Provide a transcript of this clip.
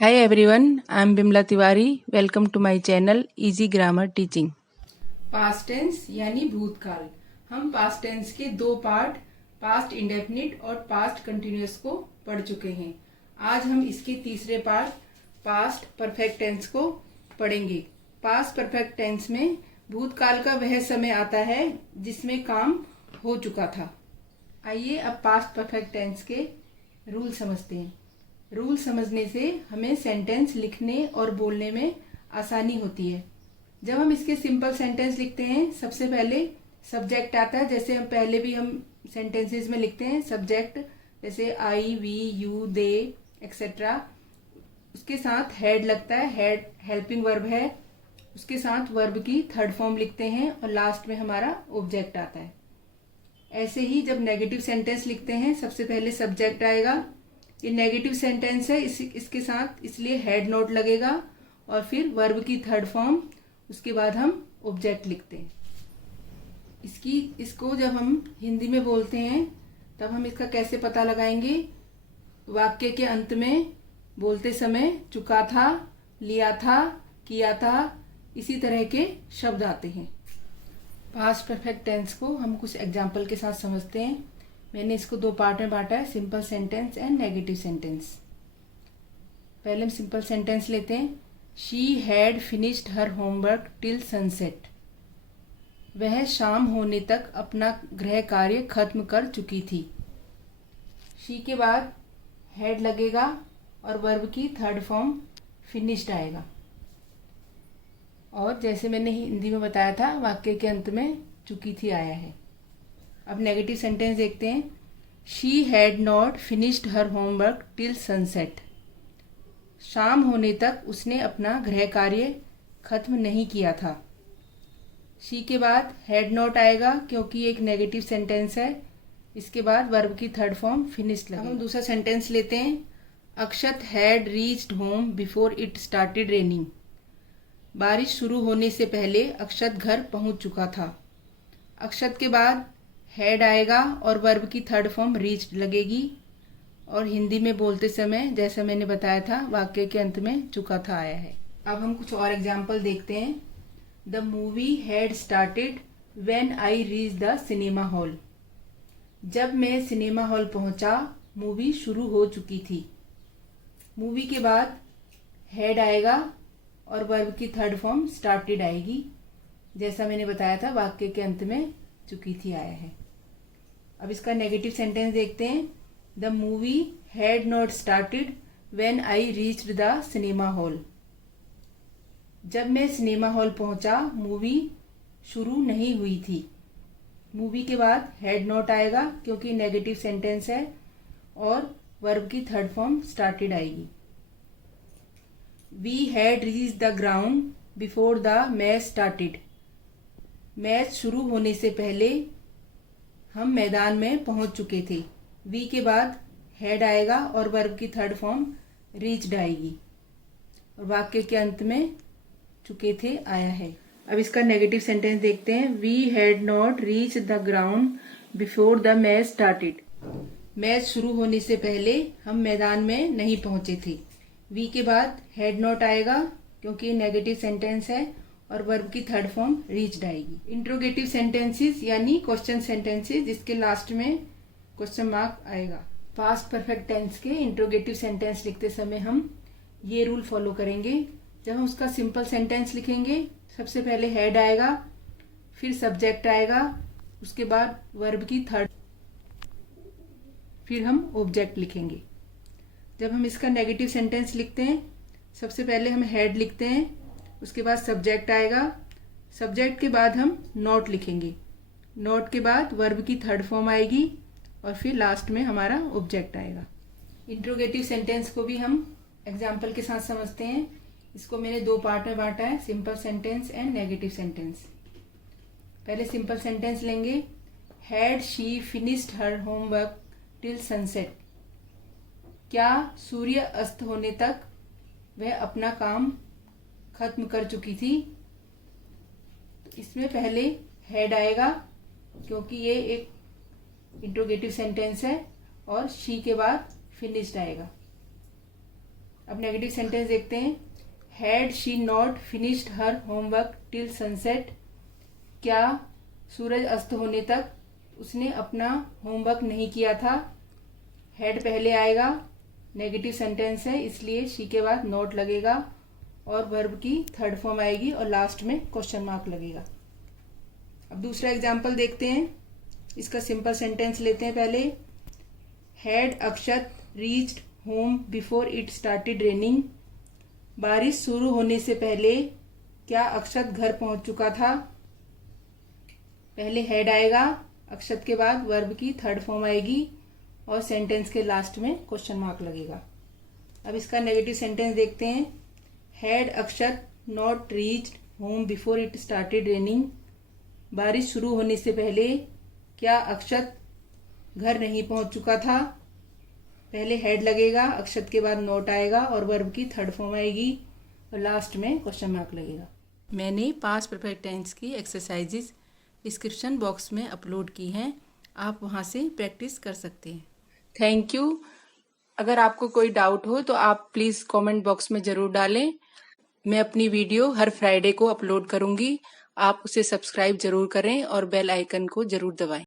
Hi everyone, I am Bimla Tiwari. Welcome to my channel Easy Grammar Teaching. Past tense यानी भूतकाल। हम past tense के दो part past indefinite और past continuous को पढ़ चुके हैं। आज हम इसके तीसरे पार्ट पास्ट परफेक्ट टेंस को पढ़ेंगे। पास्ट परफेक्ट टेंस में भूतकाल का वह समय आता है जिसमें काम हो चुका था। आइए अब पास्ट परफेक्ट टेंस के रूल समझते हैं। रूल समझने से हमें सेंटेंस लिखने और बोलने में आसानी होती है। जब हम इसके सिंपल सेंटेंस लिखते हैं, सबसे पहले सब्जेक्ट आता है। जैसे हम सेंटेंसेस में लिखते हैं सब्जेक्ट, जैसे आई, वी, यू, दे एक्सेट्रा। उसके साथ हेड लगता है, हेड हेल्पिंग वर्ब है। उसके साथ वर्ब की थर्ड फॉर्म लिखते हैं और लास्ट में हमारा ऑब्जेक्ट आता है। ऐसे ही जब नेगेटिव सेंटेंस लिखते हैं, सबसे पहले सब्जेक्ट आएगा। ये नेगेटिव सेंटेंस है, इसके साथ इसलिए हेड नोट लगेगा और फिर वर्ब की थर्ड फॉर्म, उसके बाद हम ऑब्जेक्ट लिखते हैं। इसको जब हम हिंदी में बोलते हैं तब हम इसका कैसे पता लगाएंगे? वाक्य के अंत में बोलते समय चुका था, लिया था, किया था, इसी तरह के शब्द आते हैं। पास्ट परफेक्ट टेंस को हम कुछ एग्जाम्पल के साथ समझते हैं। मैंने इसको दो पार्ट में बांटा है, simple sentence and negative sentence. पहले हम सिंपल सेंटेंस लेते हैं। She had finished her homework till sunset. वह शाम होने तक अपना गृह कार्य खत्म कर चुकी थी। शी के बाद हैड लगेगा और वर्ब की थर्ड फॉर्म फिनिश्ड आएगा। और जैसे मैंने हिंदी में बताया था, वाक्य के अंत में चुकी थी आया है। अब नेगेटिव सेंटेंस देखते हैं। She had not finished her homework till sunset. शाम होने तक उसने अपना गृह कार्य खत्म नहीं किया था। शी के बाद हैड नॉट आएगा क्योंकि एक नेगेटिव सेंटेंस है। इसके बाद वर्ब की थर्ड फॉर्म फिनिश्ड लगेगा। हम दूसरा सेंटेंस लेते हैं। Akshat had reached home before it started raining. बारिश शुरू होने से पहले अक्षत घर पहुंच चुका था। अक्षत के बाद हेड आएगा और वर्ब की थर्ड फॉर्म रीच्ड लगेगी और हिंदी में बोलते समय जैसा मैंने बताया था, वाक्य के अंत में चुका था आया है। अब हम कुछ और एग्जाम्पल देखते हैं। The movie had started when I reach the cinema hall. जब मैं सिनेमा हॉल पहुंचा, मूवी शुरू हो चुकी थी। मूवी के बाद हेड आएगा और वर्ब की थर्ड फॉर्म स्टार्टेड आएगी। जैसा मैंने बताया था, वाक्य के अंत में चुकी थी आया है। अब इसका नेगेटिव सेंटेंस देखते हैं। The movie had not started when I reached the cinema hall. जब मैं सिनेमा हॉल पहुंचा, मूवी शुरू नहीं हुई थी। मूवी के बाद हैड नॉट आएगा क्योंकि नेगेटिव सेंटेंस है और वर्ब की थर्ड फॉर्म स्टार्टेड आएगी। We had reached the ground before the match started. Match शुरू होने से पहले हम मैदान में पहुंच चुके थे। वी के बाद हेड आएगा और वर्ब की थर्ड फॉर्म रीच्ड आएगी और वाक्य के अंत में चुके थे आया है। अब इसका नेगेटिव सेंटेंस देखते हैं। We had not reach the ground before the match started. Match शुरू होने से पहले हम मैदान में नहीं पहुंचे थे। वी के बाद हैड नॉट आएगा क्योंकि नेगेटिव सेंटेंस है और वर्ब की थर्ड फॉर्म रीच्ड आएगी। इंट्रोगेटिव सेंटेंसेस यानी क्वेश्चन सेंटेंसेस जिसके लास्ट में क्वेश्चन मार्क आएगा। पास्ट परफेक्ट टेंस के इंट्रोगेटिव सेंटेंस लिखते समय हम ये रूल फॉलो करेंगे। जब हम उसका सिंपल सेंटेंस लिखेंगे, सबसे पहले हेड आएगा, फिर सब्जेक्ट आएगा, उसके बाद वर्ब की थर्ड, फिर हम ऑब्जेक्ट लिखेंगे। जब हम इसका नेगेटिव सेंटेंस लिखते हैं, सबसे पहले हम हेड लिखते हैं, उसके बाद सब्जेक्ट आएगा, सब्जेक्ट के बाद हम नॉट लिखेंगे, नॉट के बाद वर्ब की थर्ड फॉर्म आएगी और फिर लास्ट में हमारा ऑब्जेक्ट आएगा। इंट्रोगेटिव सेंटेंस को भी हम एग्जाम्पल के साथ समझते हैं। इसको मैंने दो पार्ट में बांटा है, simple sentence and negative sentence. पहले सिंपल सेंटेंस लेंगे। Had she finished her homework till sunset. क्या सूर्य अस्त होने तक वह अपना काम खत्म कर चुकी थी। तो इसमें पहले हेड आएगा क्योंकि ये एक इंट्रोगेटिव सेंटेंस है और शी के बाद फिनिश्ड आएगा। अब नेगेटिव सेंटेंस देखते हैं। Had she not finished her homework till sunset, क्या सूरज अस्त होने तक उसने अपना होमवर्क नहीं किया था। हैड पहले आएगा, नेगेटिव सेंटेंस है इसलिए शी के बाद नॉट लगेगा और वर्ब की थर्ड फॉर्म आएगी और लास्ट में क्वेश्चन मार्क लगेगा। अब दूसरा एग्जाम्पल देखते हैं। इसका सिंपल सेंटेंस लेते हैं पहले। Had Akshat reached home before it started raining, बारिश शुरू होने से पहले क्या अक्षत घर पहुंच चुका था। पहले हैड आएगा, अक्षत के बाद वर्ब की थर्ड फॉर्म आएगी और सेंटेंस के लास्ट में क्वेश्चन मार्क लगेगा। अब इसका नेगेटिव सेंटेंस देखते हैं। Had Akshat not reached home before it started raining, बारिश शुरू होने से पहले क्या अक्षत घर नहीं पहुंच चुका था। पहले हेड लगेगा, अक्षत के बाद नोट आएगा और वर्ब की थर्ड फॉर्म आएगी और लास्ट में क्वेश्चन मार्क लगेगा। मैंने पास्ट परफेक्ट टेंस की एक्सरसाइजेज डिस्क्रिप्शन बॉक्स में अपलोड की हैं, आप वहां से प्रैक्टिस कर सकते हैं। Thank you. अगर आपको कोई डाउट हो तो आप प्लीज़ कमेंट बॉक्स में ज़रूर डालें। मैं अपनी वीडियो हर फ्राइडे को अपलोड करूंगी, आप उसे सब्सक्राइब जरूर करें और बेल आइकन को जरूर दबाएं।